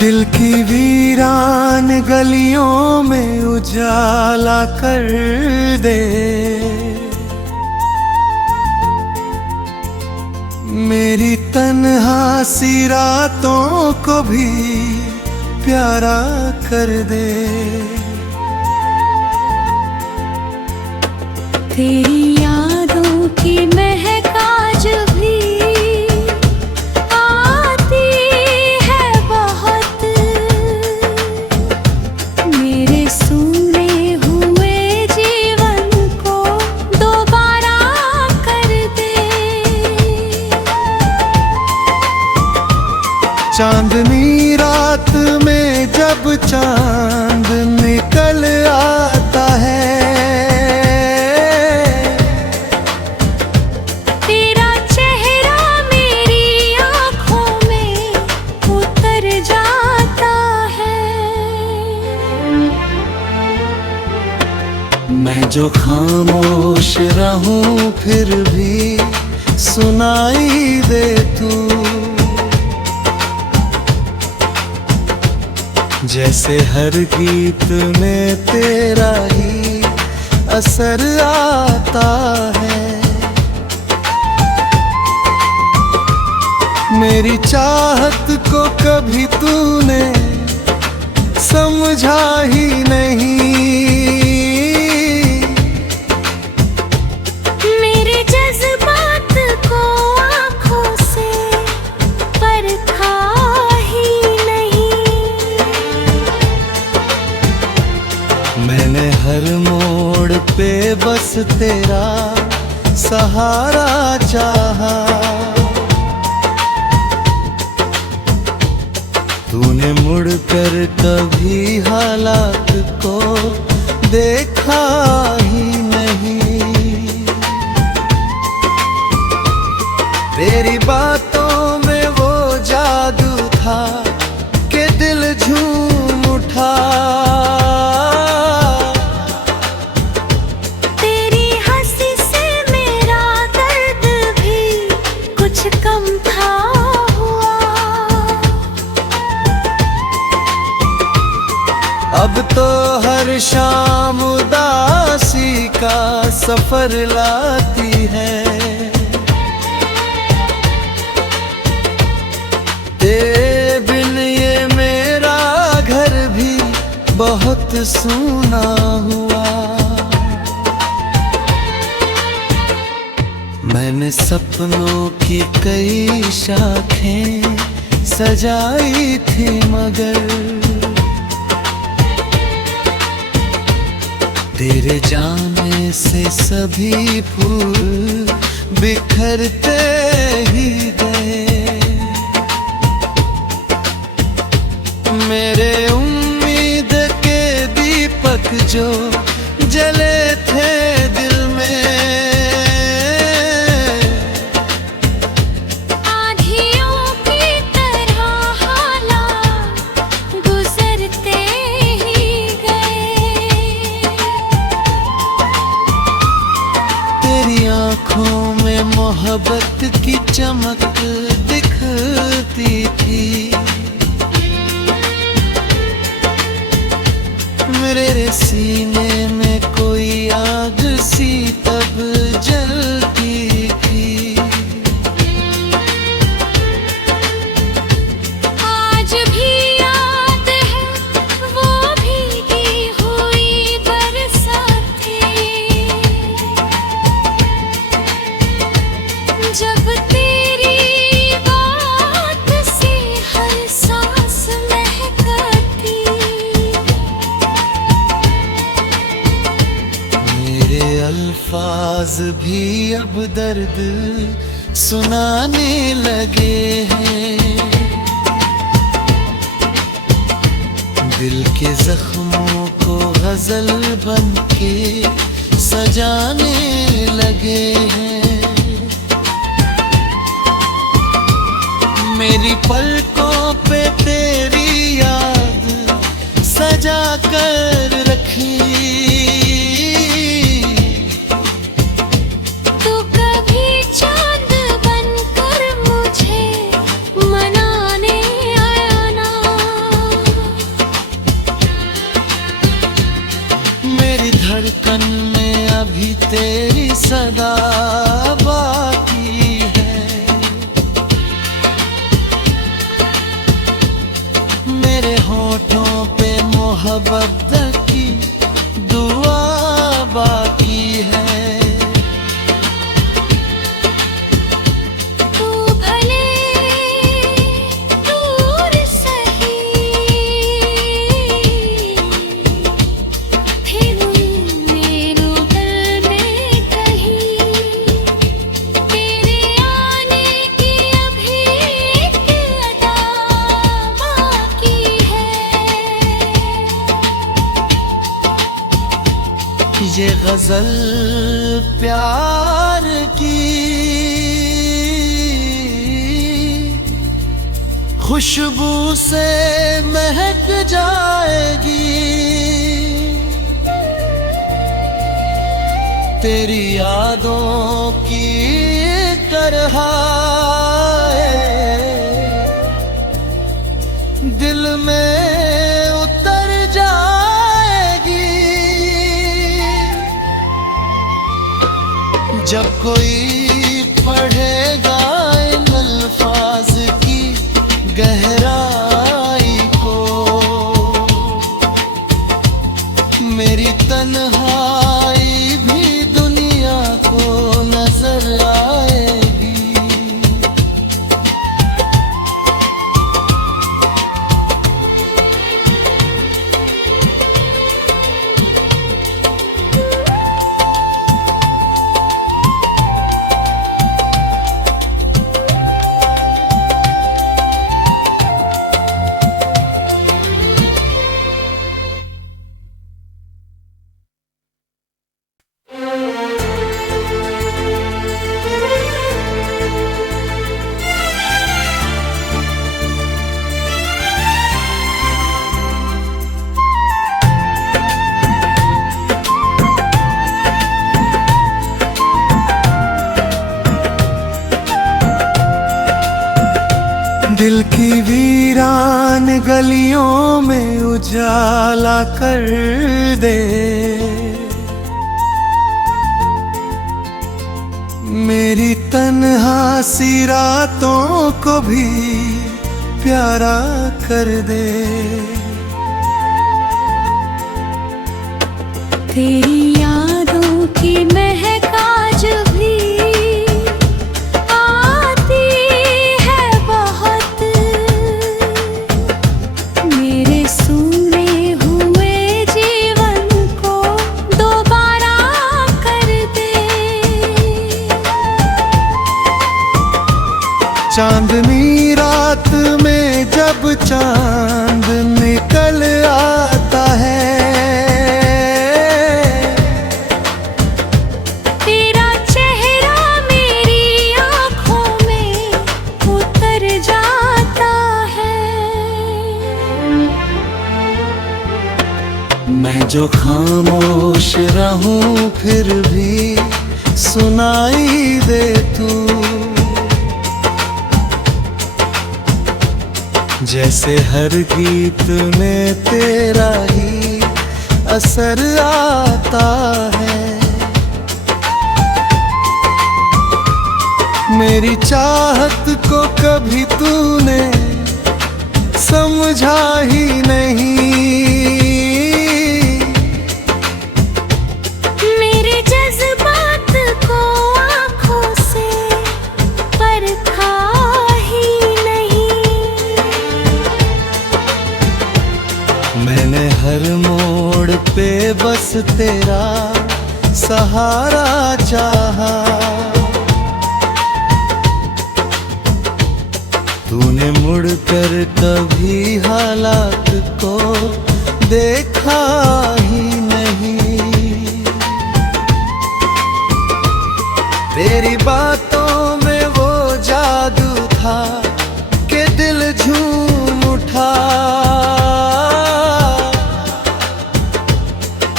दिल की वीरान गलियों में उजाला कर दे, मेरी तन्हा सी रातों को भी प्यारा कर दे। तेरी यादों की महक आज भी आती है बहुत, मेरे सूने हुए जीवन को दोबारा कर दे। चांदनी रात में जब चांद निकल आता है, तेरा चेहरा मेरी आँखों में उतर जाता है। मैं जो खामोश रहूं फिर भी सुनाई दे तू, जैसे हर गीत में तेरा ही असर आता है। मेरी चाहत को कभी तूने समझा ही नहीं, मेरे जज्बात को आँखों से परखा ही नहीं। मैंने हर मोड़ पे बस तेरा सहारा चाहा, तूने मुड़कर कभी हालात को देखा ही नहीं। तेरी बातों में वो जादू था कि दिल झूम उठा, तेरी हंसी से मेरा दर्द भी कुछ कम था हुआ। अब तो हर शाम उदासी का सफर लाती है, तेरे बिन ये मेरा घर भी बहुत सूना हुआ। मैंने सपनों की कई शाखें सजाई थी, मगर तेरे जाने से सभी फूल बिखरते ही गए। मेरे उम्मीद के दीपक जो जले थे दिल में, आँधियों की तरह हालात गुजरते ही गए। तेरी आँखों में मोहब्बत की चमक दिखती थी, मेरे सीने में कोई आग सी तब जलती थी। आज भी याद है वो भीगी हुई बरसातें, जब तेरी बात से हर सांस महकती। मेरे अल्फाज भी अब दर्द सुनाने लगे हैं, दिल के जख्मों को गजल बन के सजाने लगे हैं। मेरी पलकों पे तेरी याद सजा कर रखी, तू कभी चांद बनकर मुझे मनाने आया ना। बाकी है। मेरे होठों पे मोहब्बत की दुआ बाकी है। तू भले दूर सही, फिर मेरे दिल में कहीं तेरे आने की अभी एक अदा बाकी है। ये गजल प्यार की खुशबू से महक जाएगी। तेरी यादों की तरह दिल में उतर जाएगी। जब कोई पढ़ेगा इन अल्फाज की गहराई को, मेरी तन्हाई भी दुनिया को नजर आएगी। दिल की वीरान गलियों में उजाला कर दे। मेरी तन्हा सी रातों को भी प्यारा कर दे। तेरी यादों की महक आज भी आती है बहुत। मेरे सूने हुए जीवन को दोबारा कर दे। चांदनी रात में जब चांद निकल आता है, तेरा चेहरा मेरी आँखों में उतर जाता है। मैं जो खामोश रहूं फिर भी सुनाई दे तू। जैसे हर गीत में तेरा ही असर आता है। मेरी चाहत को कभी तूने समझा ही नहीं। मेरे जज्बात को आँखों से परखा ही नहीं। मैंने हर मोड़ पे बस तेरा सहारा चाहा। तूने मुड़कर कभी हालात को देखा ही नहीं। तेरी बातों में वो जादू था कि दिल झूम उठा।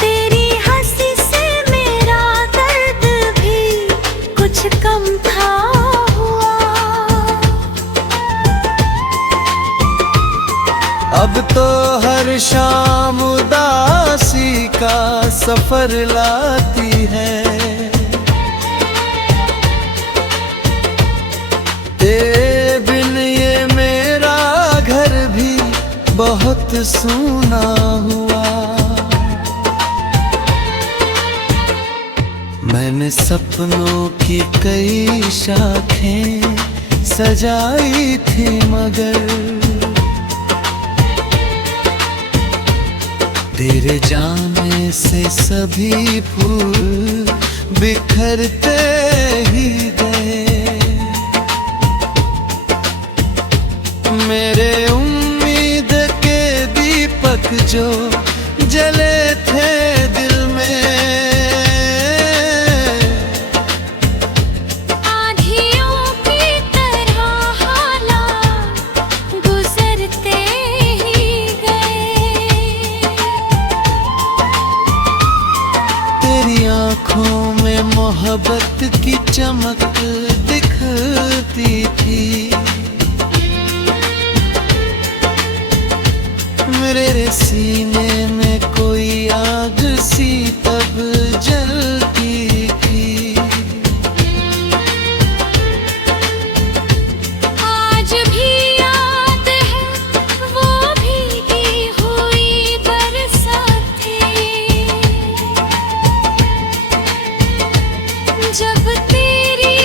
तेरी हंसी से मेरा दर्द भी कुछ कम था हुआ। अब तो हर शाम उदासी का सफर लाती है। वक्त सूना हुआ। मैंने सपनों की कई शाखें सजाई थी, मगर तेरे जाने से सभी फूल बिखरते ही गए। मेरे उम्मीद के दीपक जो जले थे दिल में, आँधियों की तरह हालात गुजरते ही गए। तेरी आँखों में मोहब्बत की चमक दिखती थी। मेरे सीने में कोई आग सी तब जलती थी। आज भी याद है वो भीगी हुई बरसातें, जब तेरी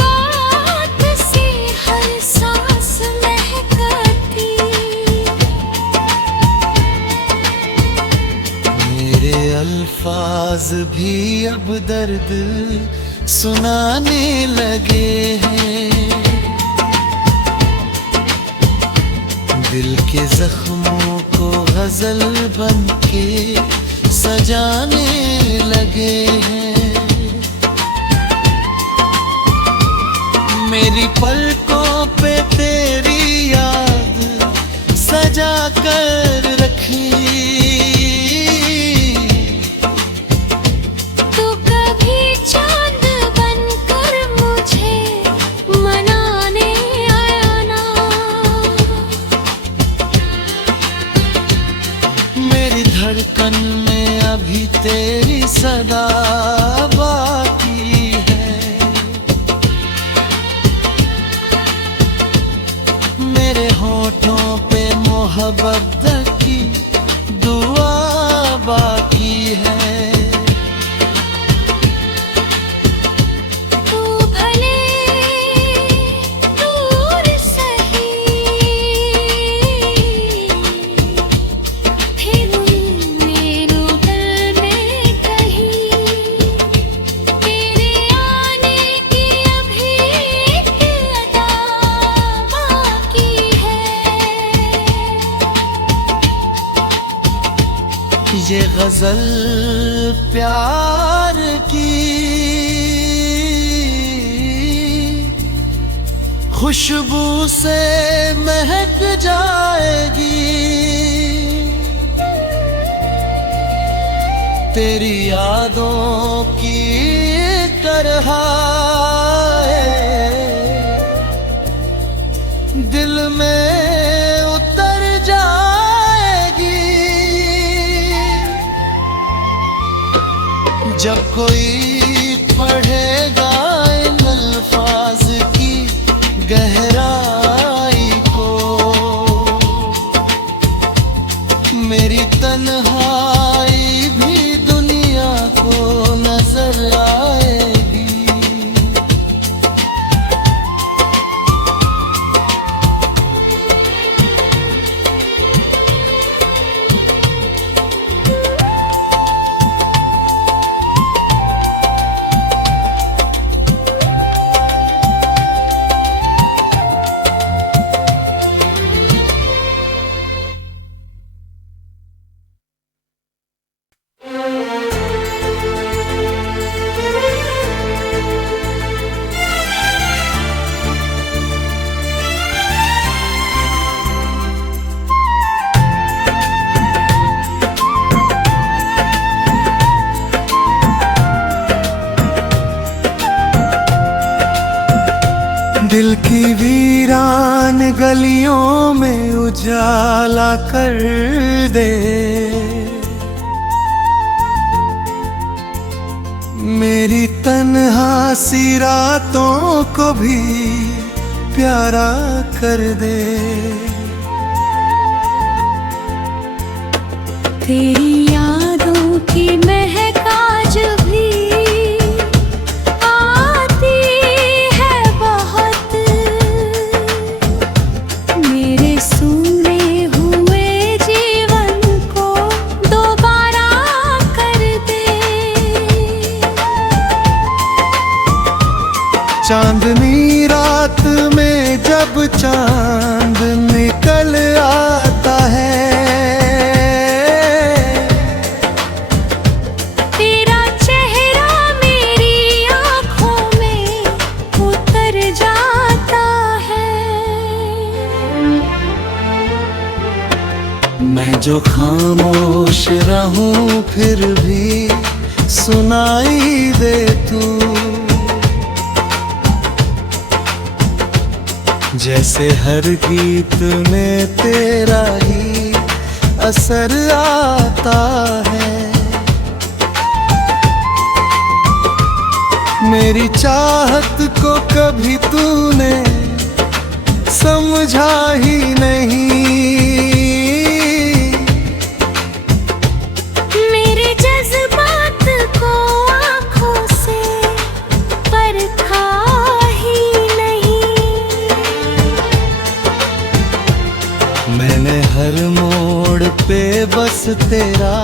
बात से हर सांस महकती। मेरे अल्फाज भी अब दर्द सुनाने लगे हैं। दिल के जख्मों को गजल बन के सजाने लगे हैं। मेरी पलकों पे तेरी याद सजा कर रखी। तू कभी चांद बनकर मुझे मनाने आया ना। मेरी धड़कन में अभी तेरी सदा बाकी है। मेरे होठों पे मोहब्बत की दुआ बाकी है। तू भले दूर सही, फिर मेरे दिल में कहीं तेरे आने की अभी एक अदा बाकी है। ये गजल प्यार की खुशबू से महक जाएगी। तेरी यादों की तरह दिल में उतर जाएगी। जब कोई पढ़ेगा इन अल्फाज की गहराई को, मेरी तन्हाई भी दुनिया को नजर आएगी। दिल की वीरान गलियों में उजाला कर दे। मेरी तन्हा सी रातों को भी प्यारा कर दे। तेरी यादों की महक आज भी आती है बहुत। मेरे सूने हुए जीवन को दोबारा कर दे। चांदनी रात में जब चांद निकल आता है, तेरा चेहरा मेरी आँखों में उतर जाता है। मैं जो खामोश रहूं फिर भी सुनाई दे तू। जैसे हर गीत में तेरा ही असर आता है। मेरी चाहत को कभी तूने समझा ही नहीं। मेरे जज्बात को आँखों से परखा ही नहीं। मैंने हर मोड़ पे बस तेरा